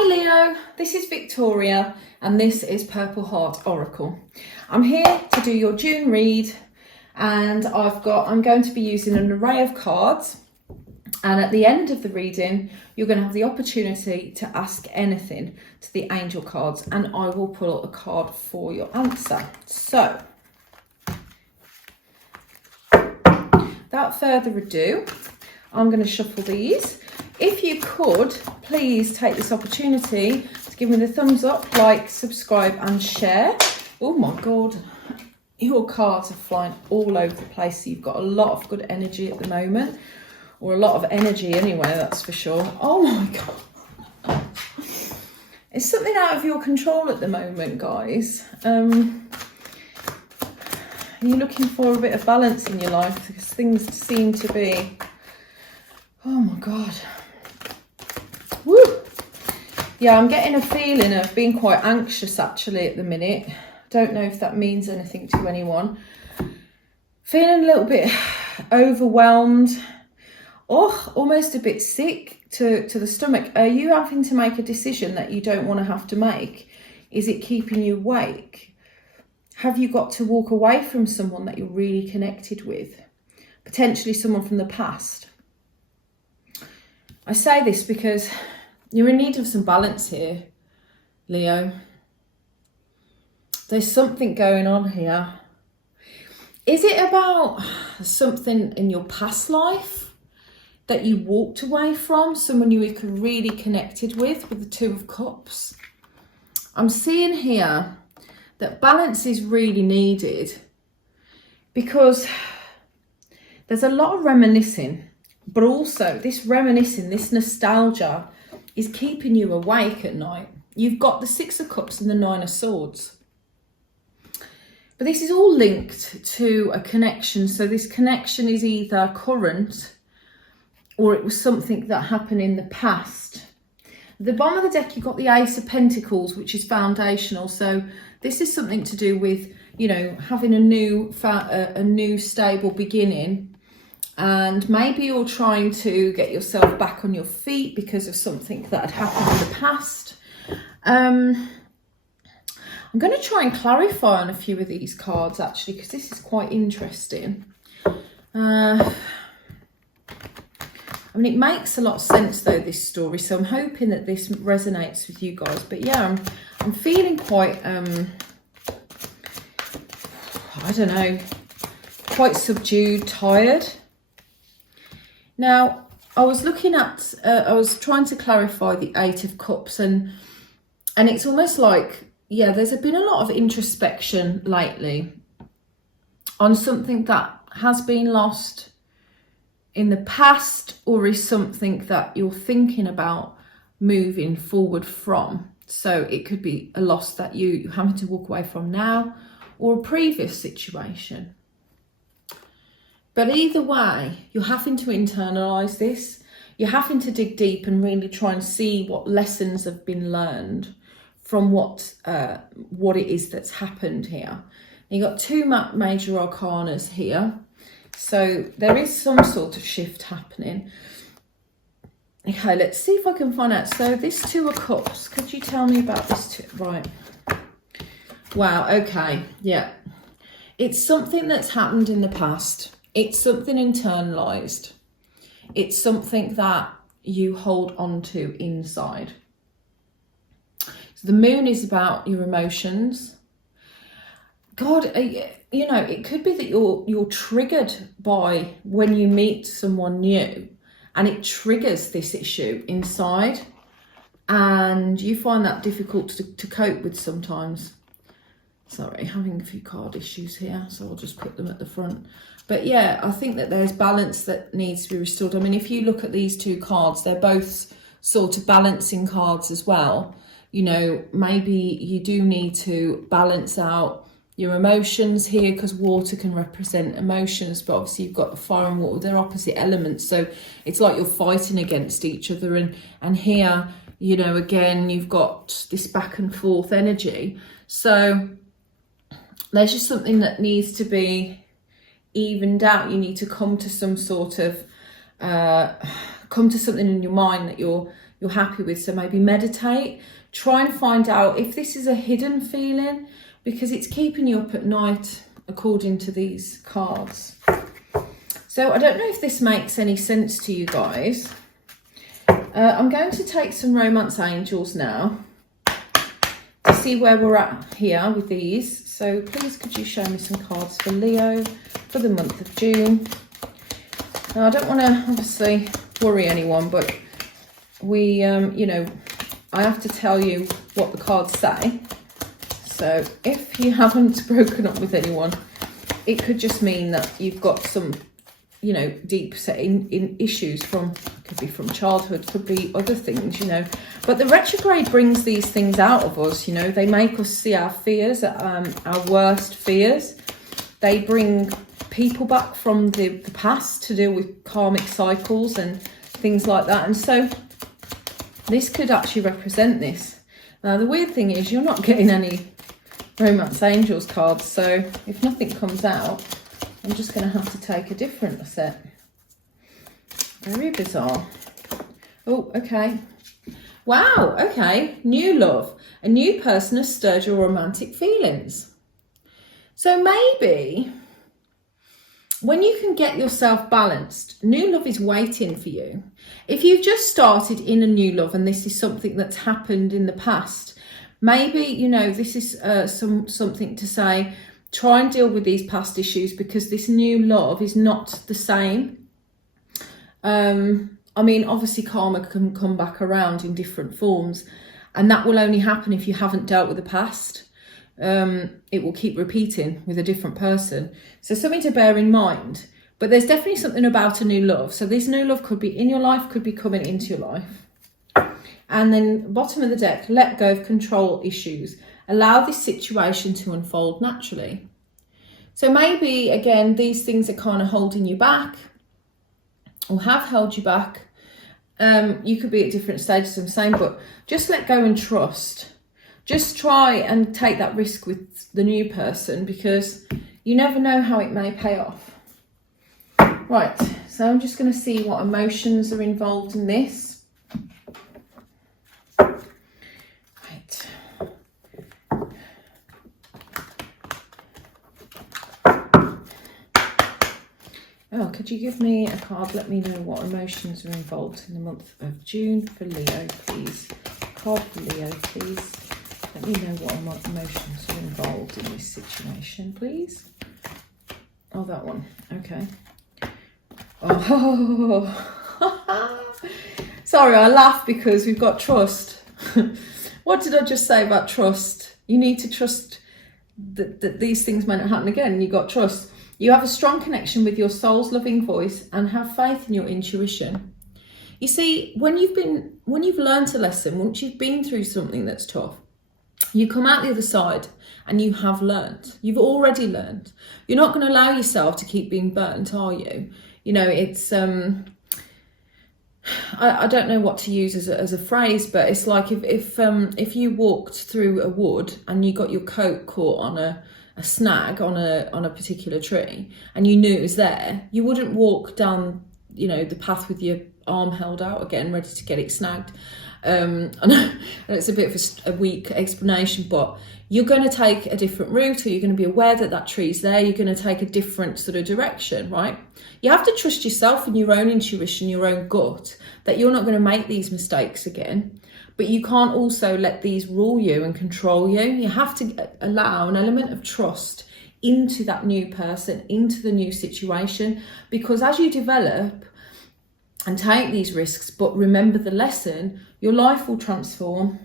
Hi Leo, this is Victoria and this is Purple Heart Oracle. I'm here to do your June read and I'm going to be using an array of cards, and at the end of the reading you're going to have the opportunity to ask anything to the angel cards and I will pull a card for your answer. So without further ado, I'm going to shuffle these. If you could, please take this opportunity to give me the thumbs up, like, subscribe and share. Oh my God, your cards are flying all over the place. So you've got a lot of good energy at the moment, or a lot of energy anyway, that's for sure. Oh my God. It's something out of your control at the moment, guys. You're looking for a bit of balance in your life because things seem to be, oh my God. Woo! Yeah, I'm getting a feeling of being quite anxious actually at the minute. Don't know if that means anything to anyone. Feeling a little bit overwhelmed. Oh, almost a bit sick to the stomach. Are you having to make a decision that you don't want to have to make? Is it keeping you awake? Have you got to walk away from someone that you're really connected with? Potentially someone from the past. I say this because you're in need of some balance here, Leo. There's something going on here. Is it about something in your past life that you walked away from? Someone you were really connected with the Two of Cups? I'm seeing here that balance is really needed because there's a lot of reminiscing. But also this reminiscing, this nostalgia is keeping you awake at night. You've got the Six of Cups and the Nine of Swords. But this is all linked to a connection. So this connection is either current or it was something that happened in the past. At the bottom of the deck, you've got the Ace of Pentacles, which is foundational. So this is something to do with, you know, having a new stable beginning. And maybe you're trying to get yourself back on your feet because of something that had happened in the past. I'm going to try and clarify on a few of these cards actually, because this is quite interesting. I mean, it makes a lot of sense though, this story. So I'm hoping that this resonates with you guys. But yeah, I'm feeling quite, I don't know, quite subdued, tired. Now, I was looking at, I was trying to clarify the Eight of Cups and it's almost like, yeah, there's been a lot of introspection lately on something that has been lost in the past or is something that you're thinking about moving forward from. So it could be a loss that you're having to walk away from now or a previous situation. But either way, you're having to internalise this. You're having to dig deep and really try and see what lessons have been learned from what it is that's happened here. You've got two major arcanas here. So there is some sort of shift happening. Okay, let's see if I can find out. So this Two of Cups, could you tell me about this two? Right. Wow, okay, yeah. It's something that's happened in the past. It's something internalised. It's something that you hold on to inside. So the Moon is about your emotions. God, you know, it could be that you're triggered by when you meet someone new and it triggers this issue inside and you find that difficult to cope with sometimes. Sorry, having a few card issues here, so I'll just put them at the front. But yeah, I think that there's balance that needs to be restored. I mean, if you look at these two cards, they're both sort of balancing cards as well. You know, maybe you do need to balance out your emotions here because water can represent emotions, but obviously you've got the fire and water, they're opposite elements. So it's like you're fighting against each other. And here, you know, again, you've got this back and forth energy. So there's just something that needs to be evened out. You need to come to some sort of, come to something in your mind that you're you're happy with. So maybe meditate, try and find out if this is a hidden feeling, because it's keeping you up at night according to these cards. So I don't know if this makes any sense to you guys. I'm going to take some romance angels now to see where we're at here with these. So please could you show me some cards for Leo for the month of June. Now I don't want to obviously worry anyone, but we, you know, I have to tell you what the cards say. So if you haven't broken up with anyone, it could just mean that you've got some, you know, deep set in issues from, could be from childhood, could be other things, you know. But the retrograde brings these things out of us, you know. They make us see our fears, our worst fears. They bring people back from the past to deal with karmic cycles and things like that. And so this could actually represent this. Now, the weird thing is you're not getting any romance angels cards. So if nothing comes out, I'm just going to have to take a different set. Very bizarre. Oh, okay. Wow, okay. New love. A new person has stirred your romantic feelings. So maybe when you can get yourself balanced, new love is waiting for you. If you've just started in a new love and this is something that's happened in the past, maybe, you know, this is something to say, try and deal with these past issues, because this new love is not the same. I mean, obviously karma can come back around in different forms, and that will only happen if you haven't dealt with the past. It will keep repeating with a different person. So something to bear in mind. But there's definitely something about a new love. So this new love could be in your life, could be coming into your life. And then bottom of the deck, let go of control issues. Allow this situation to unfold naturally. So maybe, again, these things are kind of holding you back or have held you back. You could be at different stages, I'm saying, but just let go and trust. Just try and take that risk with the new person, because you never know how it may pay off. Right, so I'm just going to see what emotions are involved in this. Right. Oh, could you give me a card? Let me know what emotions are involved in the month of June for Leo, please. Card for Leo, please. Let me know what emotions are involved in this situation, please. Oh, that one. Okay. Oh, sorry, I laugh because we've got trust. What did I just say about trust? You need to trust that these things may not happen again. You got trust. You have a strong connection with your soul's loving voice and have faith in your intuition. You see, when you've learned a lesson, once you've been through something that's tough, you come out the other side and you have learned. You've already learned. You're not going to allow yourself to keep being burnt, are you? You know, it's, I don't know what to use as a phrase, but it's like if you walked through a wood and you got your coat caught on a snag on a particular tree and you knew it was there, you wouldn't walk down, you know, the path with your arm held out again, ready to get it snagged. I know it's a bit of a weak explanation, but you're going to take a different route, or you're going to be aware that tree's there. You're going to take a different sort of direction, right? You have to trust yourself and your own intuition, your own gut, that you're not going to make these mistakes again. But you can't also let these rule you and control you. You have to allow an element of trust into that new person, into the new situation, because as you develop and take these risks, but remember the lesson, your life will transform.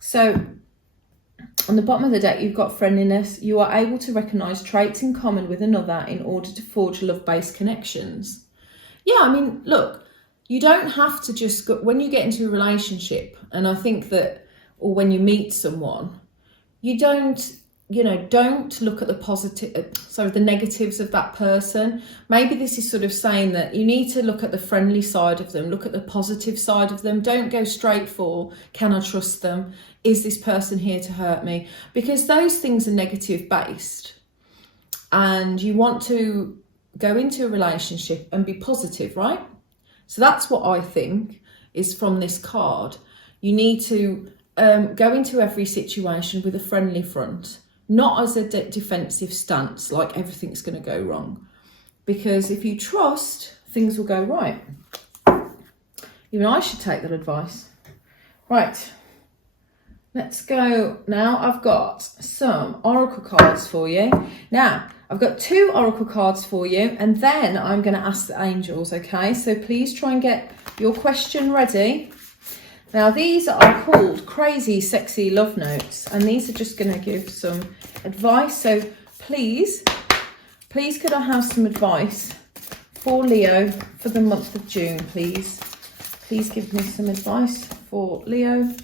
So on the bottom of the deck, you've got friendliness. You are able to recognise traits in common with another in order to forge love-based connections. Yeah, I mean, look, you don't have to just go, when you get into a relationship, and I think that, or when you meet someone, you don't look at the negatives of that person. Maybe this is sort of saying that you need to look at the friendly side of them, look at the positive side of them. Don't go straight for, can I trust them? Is this person here to hurt me? Because those things are negative based. And you want to go into a relationship and be positive, right? So that's what I think. is from this card. You need to go into every situation with a friendly front, not as a defensive stance, like everything's going to go wrong. Because if you trust, things will go right. Even I should take that advice. Right, let's go. Now I've got some oracle cards for you. Now, I've got 2 oracle cards for you, and then I'm going to ask the angels, okay? So please try and get your question ready. Now, these are called Crazy Sexy Love Notes, and these are just going to give some advice. So please could I have some advice for Leo for the month of June, please? Please give me some advice for Leo.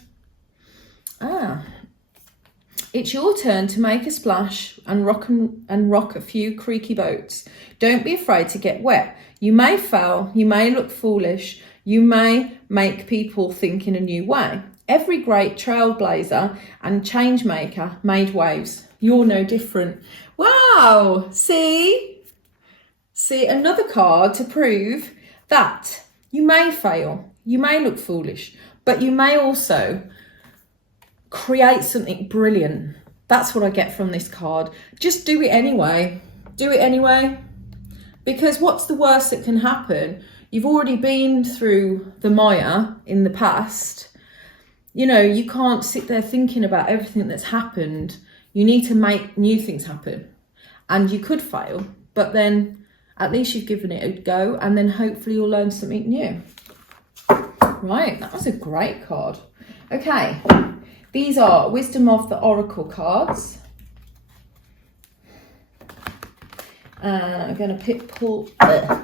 It's your turn to make a splash and rock a few creaky boats. Don't be afraid to get wet. You may fail, you may look foolish, you may make people think in a new way. Every great trailblazer and change maker made waves. You're no different. Wow, see, another card to prove that you may fail, you may look foolish, but you may also create something brilliant. That's what I get from this card. Just do it anyway. Do it anyway. Because what's the worst that can happen? You've already been through the mire in the past. You know, you can't sit there thinking about everything that's happened. You need to make new things happen. And you could fail, but then at least you've given it a go, and then hopefully you'll learn something new. Right, that was a great card. Okay. These are Wisdom of the Oracle cards. I'm going to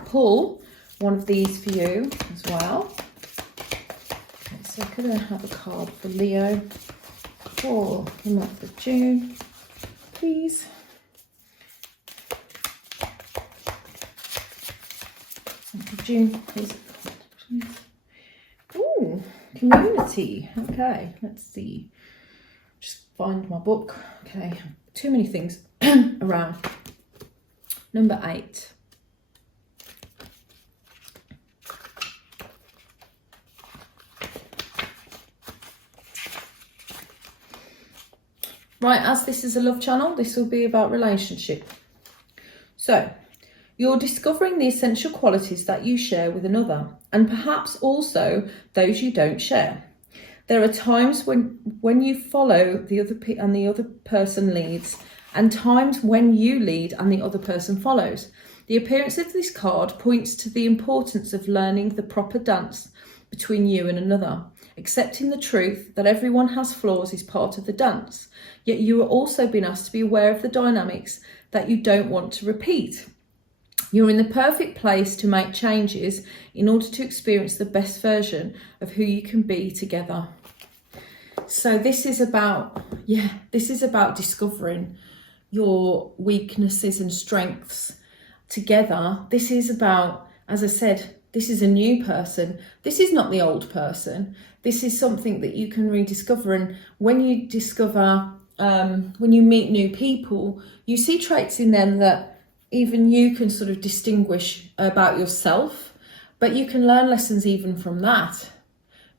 pull one of these for you as well. So could I have a card for Leo for the month of June, please? Month of June, please. Ooh, community. Okay, let's see. Just find my book. Okay, too many things around. Number 8. Right, as this is a love channel, this will be about relationship. So, you're discovering the essential qualities that you share with another, and perhaps also those you don't share. There are times when you follow the other person leads, and times when you lead and the other person follows. The appearance of this card points to the importance of learning the proper dance between you and another. Accepting the truth that everyone has flaws is part of the dance, yet you are also being asked to be aware of the dynamics that you don't want to repeat. You're in the perfect place to make changes in order to experience the best version of who you can be together. So this is about discovering your weaknesses and strengths together. This is about, as I said, this is a new person. This is not the old person. This is something that you can rediscover. And when you discover, when you meet new people, you see traits in them that even you can sort of distinguish about yourself, but you can learn lessons even from that,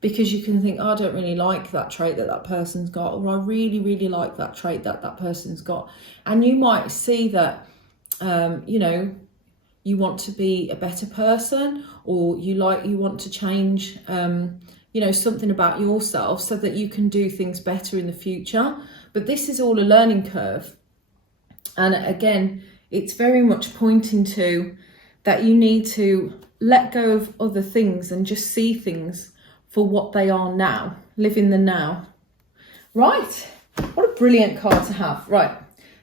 because you can think, oh, I don't really like that trait that person's got, or I really, really like that trait that person's got. And you might see that, you want to be a better person, or you want to change, something about yourself so that you can do things better in the future. But this is all a learning curve. And again, it's very much pointing to that you need to let go of other things and just see things for what they are now. Live in the now. Right, what a brilliant card to have. Right,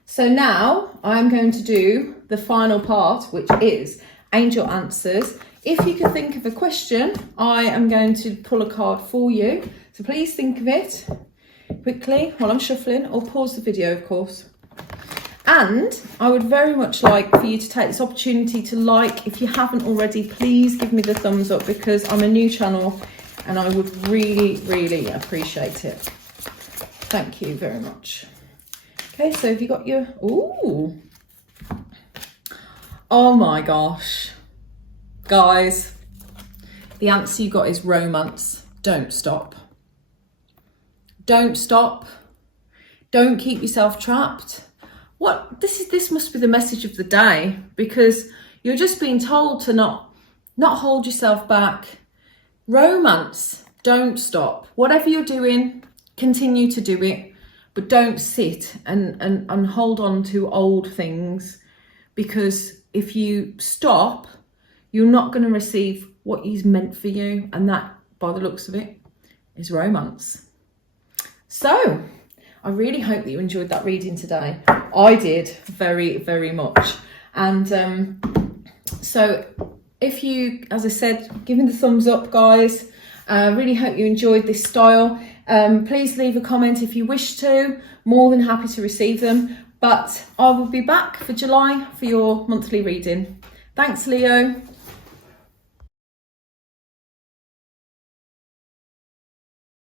so now I'm going to do the final part, which is angel answers. If you can think of a question, I am going to pull a card for you. So please think of it quickly while I'm shuffling, or pause the video, of course. And I would very much like for you to take this opportunity to like. If you haven't already, please give me the thumbs up, because I'm a new channel and I would really, really appreciate it. Thank you very much. Okay, so have you got your... Ooh. Oh my gosh. Guys, The answer you got is romance. Don't stop. Don't stop. Don't keep yourself trapped. This must be the message of the day, because you're just being told to not hold yourself back. Romance, don't stop. Whatever you're doing, continue to do it, but don't sit and hold on to old things, because if you stop, you're not going to receive what is meant for you, and that, by the looks of it, is romance. So I really hope that you enjoyed that reading today. I did very, very much. And so if you, as I said, give me the thumbs up, guys. I really hope you enjoyed this style. Please leave a comment if you wish to. More than happy to receive them. But I will be back for July for your monthly reading. Thanks, Leo.